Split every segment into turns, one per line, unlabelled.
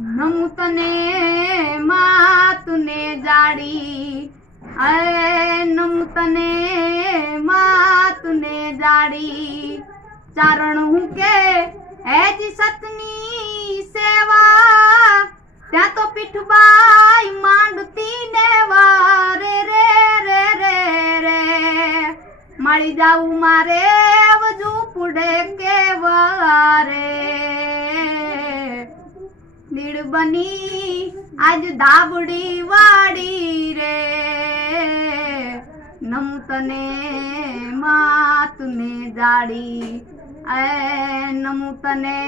નમું તને માતુને જાડી. અરે નમું તને માતુને જાડી. ચારણ હું કે હેજ સતની સેવા. ત્યાં તો પીઠબાઈ માંડતી ને રે રે રે રે રે. માળી જાવું મારે વજુ પુડે કેવા રે. નીડ બની આજ ધાબડી વાડી રે. નમ તને માતુને જાડી. એ નમુ તને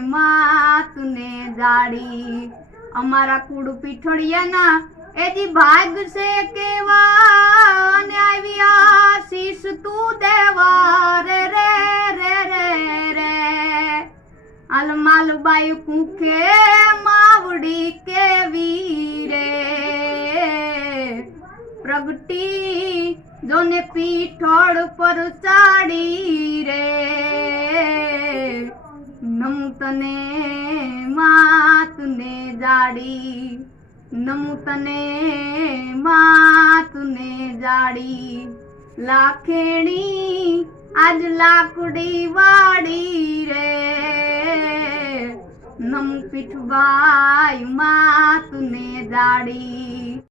માતુને જાડી. અમારા કુડ પીઠળિયાના એજી ભાગ છે કેવા? અને આવી આશીષ તું દેવા અલમાલ બાઈ કુખે માવડી કેવી રે પ્રગટી જોને પીઠળ પર ચાડી રે નમતને તને માતુને જાડી, નમતને તને માતુને જાડી. લાખેણી આજ લાકડી વાડી નમ પીઠબાઈ માતુને જાડી